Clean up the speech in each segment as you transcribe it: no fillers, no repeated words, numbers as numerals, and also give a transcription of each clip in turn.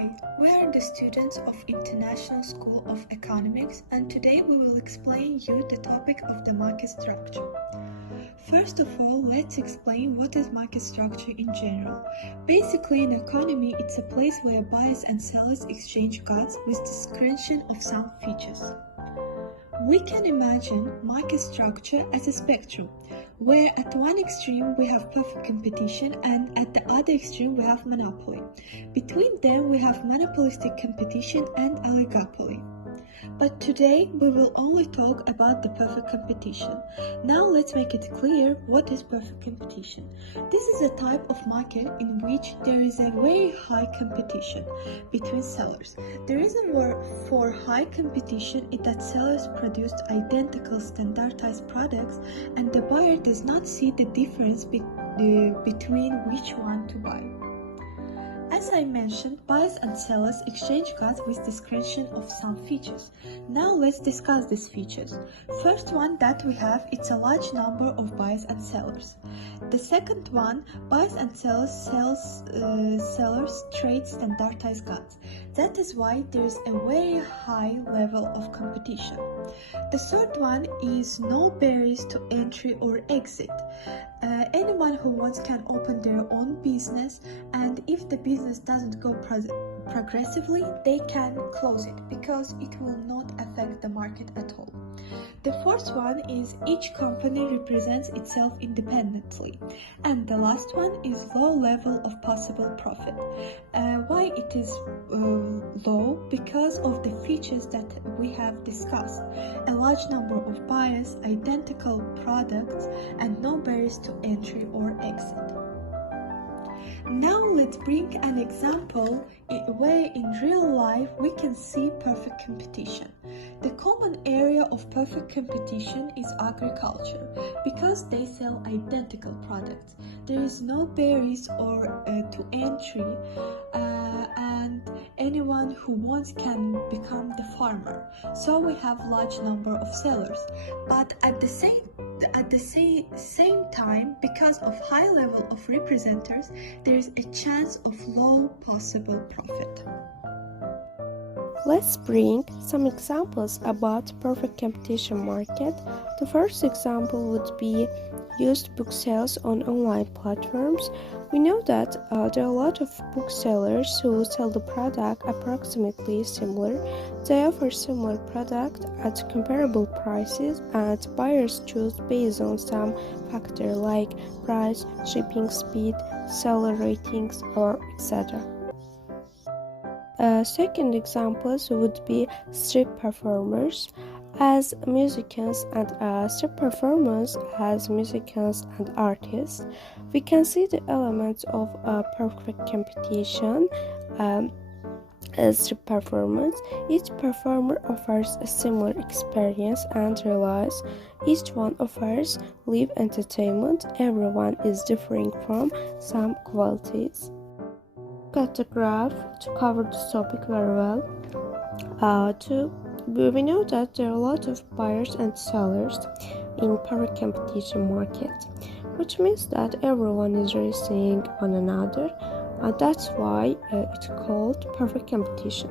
Hi, we are the students of International School of Economics, and today we will explain you the topic of the market structure. First of all, let's explain what is market structure in general. Basically, in economy, it's a place where buyers and sellers exchange goods with discretion of some features. We can imagine market structure as a spectrum, where at one extreme we have perfect competition and at the other extreme we have monopoly. Between them we have monopolistic competition and oligopoly. But today we will only talk about the perfect competition. Now let's make it clear what is perfect competition. This is a type of market in which there is a very high competition between sellers. The reason for high competition is that sellers produced identical standardized products and the buyer does not see the difference between which one to buy. As I mentioned, buyers and sellers exchange goods with discretion of some features. Now let's discuss these features. First one that we have, it's a large number of buyers and sellers. The second one, buyers and sellers trade standardized goods. That is why there is a very high level of competition. The third one is no barriers to entry or exit. Anyone who wants can open their own business, and if the business doesn't go progressively, they can close it because it will not affect the market at all. The fourth one is each company represents itself independently. And the last one is low level of possible profit. Why it is low? Because of the features that we have discussed. A large number of buyers, identical products, and no barriers to entry or exit. Now let's bring an example where in real life we can see perfect competition. The common area of perfect competition is agriculture because they sell identical products. There is no barriers to entry and anyone who wants can become the farmer. So we have large number of sellers, but at the same time, because of high level of representatives, there is a chance of low possible profit. Let's bring some examples about perfect competition market. The first example would be used book sales on online platforms. We know that there are a lot of booksellers who sell the product approximately similar. They offer similar product at comparable prices and buyers choose based on some factor like price, shipping speed, seller ratings, or etc. Second examples would be street performers as musicians and street performers as musicians and artists. We can see the elements of perfect competition as street performance. Each performer offers a similar experience and realize each one offers live entertainment. Everyone is differing from some qualities. Look at the graph to cover this topic very well. We know that there are a lot of buyers and sellers in perfect competition market, which means that everyone is racing one another, and that's why it's called perfect competition.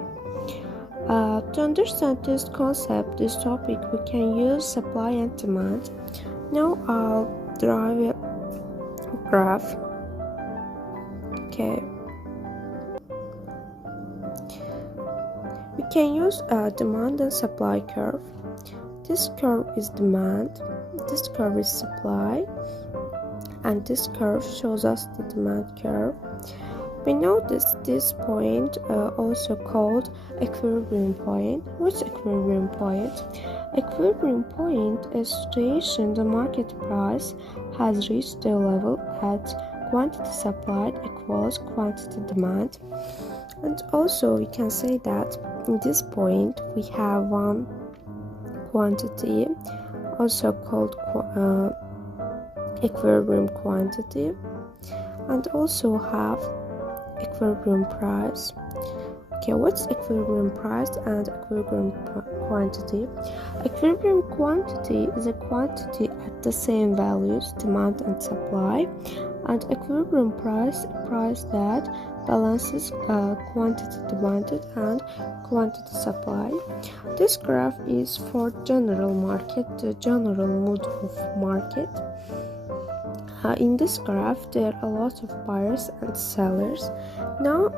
To understand this concept, this topic, we can use supply and demand. Now I'll draw a graph. Okay. We can use a demand and supply curve. This curve is demand, this curve is supply, and this curve shows us the demand curve. We know this point also called equilibrium point. What's equilibrium point? Equilibrium point is a situation the market price has reached a level at quantity supplied equals quantity demand. And also we can say that in this point we have one quantity also called equilibrium quantity, and also have equilibrium price. Okay, what's equilibrium price and equilibrium quantity? Equilibrium quantity is a quantity at the same values, demand and supply, and equilibrium price, a price that balances quantity demanded and quantity supply. This graph is for general market, the general mood of market. In this graph, there are a lot of buyers and sellers. Now,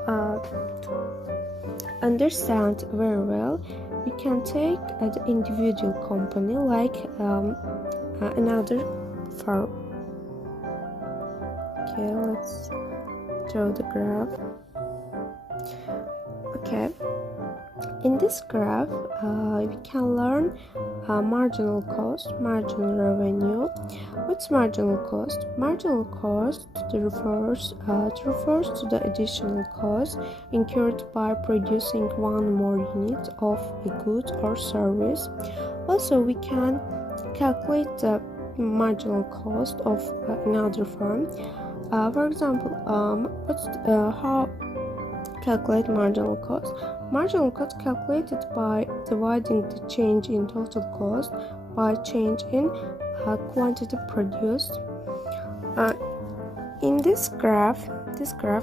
understand very well, we can take an individual company like another firm. Okay, let's draw the graph. Okay, in this graph we can learn marginal cost, marginal revenue. What's marginal cost? Marginal cost refers to the additional cost incurred by producing one more unit of a good or service. Also, we can calculate the marginal cost of another firm. For example, how calculate marginal cost? Marginal cost calculated by dividing the change in total cost by change in quantity produced. In this graph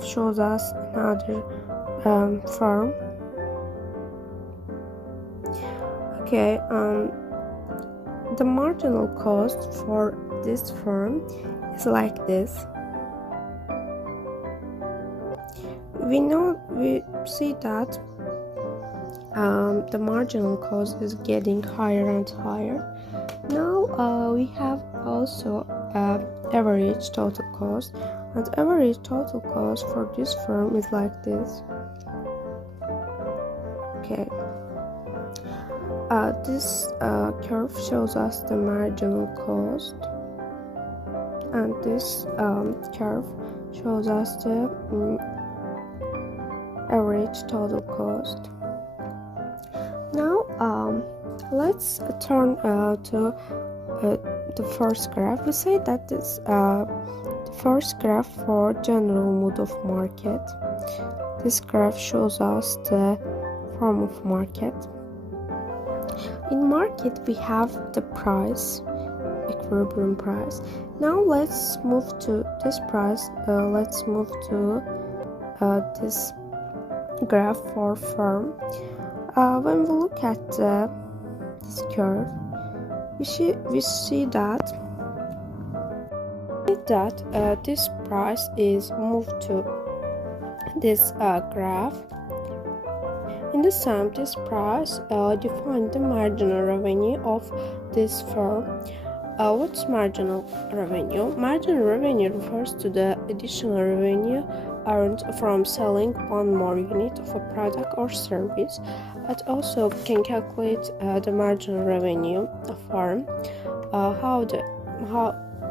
shows us another firm. Okay, the marginal cost for this firm is like this. We see that the marginal cost is getting higher and higher. Now we have also average total cost, and average total cost for this firm is like this. Okay, this curve shows us the marginal cost, and this curve shows us the average total cost. Now let's turn to the first graph. We say that this the first graph for general mood of market. This graph shows us the form of market. In market we have the price, equilibrium price. Now let's move to this price. Let's move to this graph for firm. When we look at this curve, we see that this price is moved to this graph. In the sum, this price defines the marginal revenue of this firm. What's marginal revenue? Marginal revenue refers to the additional revenue earned from selling one more unit of a product or service. But also we can calculate the marginal revenue of firm. How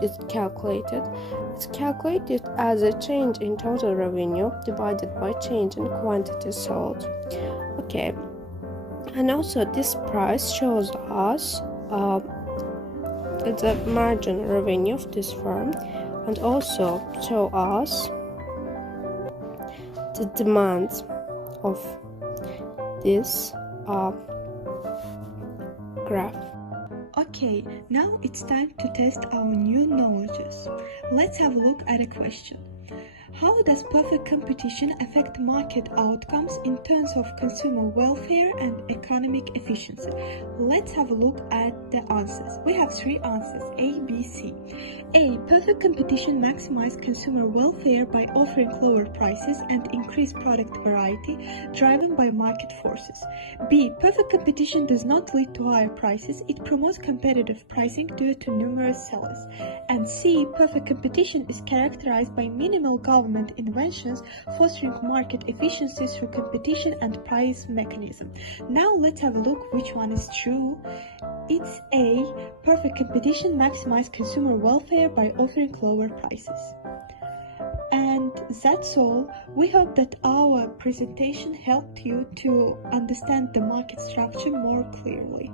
it's calculated? It's calculated as a change in total revenue divided by change in quantity sold. Okay, and also this price shows us the marginal revenue of this firm, and also show us the demand of this graph. Okay, now it's time to test our new knowledges. Let's have a look at a question. How does perfect competition affect market outcomes in terms of consumer welfare and economic efficiency? Let's have a look at the answers. We have three answers, A, B, C. A. Perfect competition maximizes consumer welfare by offering lower prices and increased product variety, driven by market forces. B. Perfect competition does not lead to higher prices, it promotes competitive pricing due to numerous sellers. And C. Perfect competition is characterized by minimal government interventions, fostering market efficiency through competition and price mechanism. Now let's have a look which one is true. It's A. Perfect competition maximizes consumer welfare by offering lower prices. And that's all. We hope that our presentation helped you to understand the market structure more clearly.